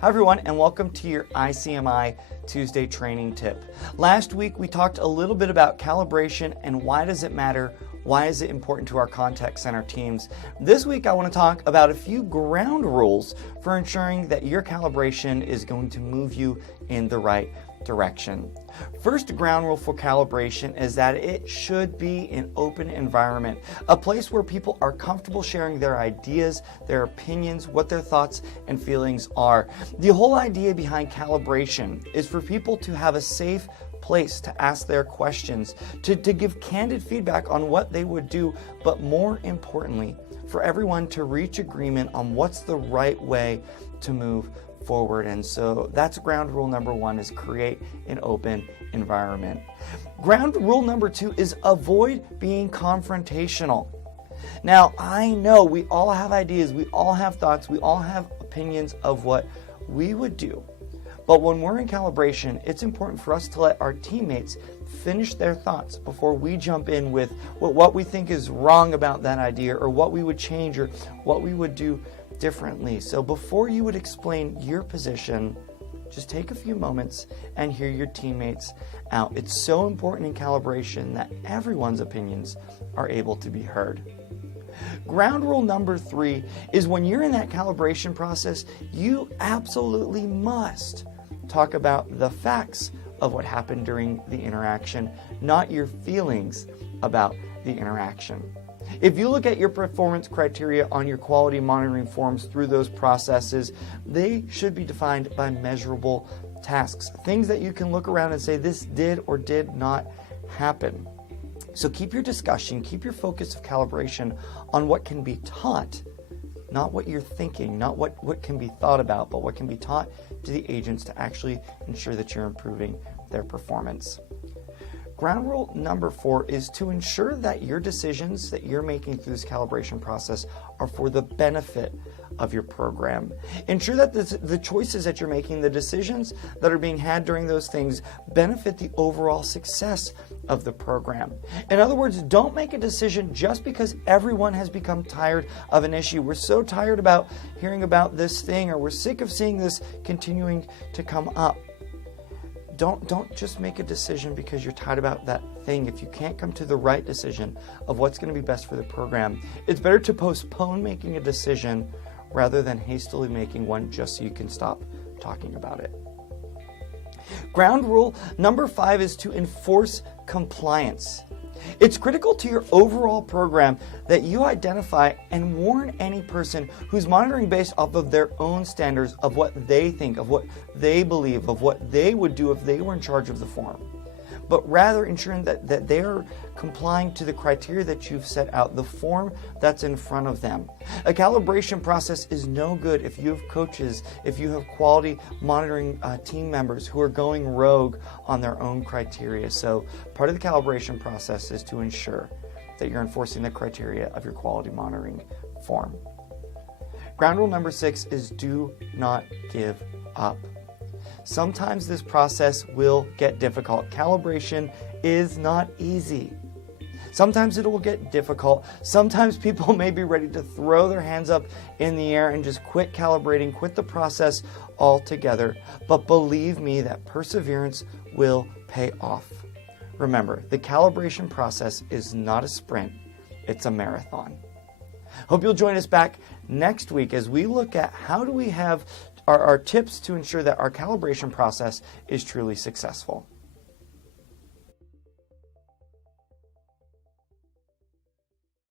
Hi everyone, and welcome to your ICMI Tuesday training tip. Last week we talked a little bit about calibration and why does it matter, why is it important to our contact center teams. This week I want to talk about a few ground rules for ensuring that your calibration is going to move you in the right direction. First ground rule for calibration is that it should be an open environment, a place where people are comfortable sharing their ideas, their opinions, what their thoughts and feelings are. The whole idea behind calibration is for people to have a safe place to ask their questions, to give candid feedback on what they would do, but more importantly, for everyone to reach agreement on what's the right way to move forward. And so that's ground rule number one, is create an open environment. Ground rule number two is avoid being confrontational. Now, I know we all have ideas, we all have thoughts, we all have opinions of what we would do. But when we're in calibration, it's important for us to let our teammates finish their thoughts before we jump in with what we think is wrong about that idea, or what we would change, or what we would do differently. So before you would explain your position, just take a few moments and hear your teammates out. It's so important in calibration that everyone's opinions are able to be heard. Ground rule number three is when you're in that calibration process, you absolutely must talk about the facts of what happened during the interaction, not your feelings about the interaction. If you look at your performance criteria on your quality monitoring forms through those processes, they should be defined by measurable tasks, things that you can look around and say this did or did not happen. So keep your discussion, keep your focus of calibration on what can be taught, not what you're thinking, not what can be thought about, but what can be taught to the agents to actually ensure that you're improving their performance. Ground rule number four is to ensure that your decisions that you're making through this calibration process are for the benefit of your program. Ensure that the choices that you're making, the decisions that are being had during those things, benefit the overall success of the program. In other words, don't make a decision just because everyone has become tired of an issue. We're so tired about hearing about this thing, or we're sick of seeing this continuing to come up. Don't just make a decision because you're tired about that thing. If you can't come to the right decision of what's going to be best for the program, it's better to postpone making a decision rather than hastily making one just so you can stop talking about it. Ground rule number five is to enforce compliance. It's critical to your overall program that you identify and warn any person who's monitoring based off of their own standards of what they think, of what they believe, of what they would do if they were in charge of the form, but rather ensuring that they are complying to the criteria that you've set out, the form that's in front of them. A calibration process is no good if you have coaches, if you have quality monitoring team members who are going rogue on their own criteria. So part of the calibration process is to ensure that you're enforcing the criteria of your quality monitoring form. Ground rule number six is do not give up. Sometimes this process will get difficult. Calibration is not easy. Sometimes it will get difficult. Sometimes people may be ready to throw their hands up in the air and just quit calibrating, quit the process altogether. But believe me that perseverance will pay off. Remember, the calibration process is not a sprint, it's a marathon. Hope you'll join us back next week as we look at how do we have our tips to ensure that our calibration process is truly successful.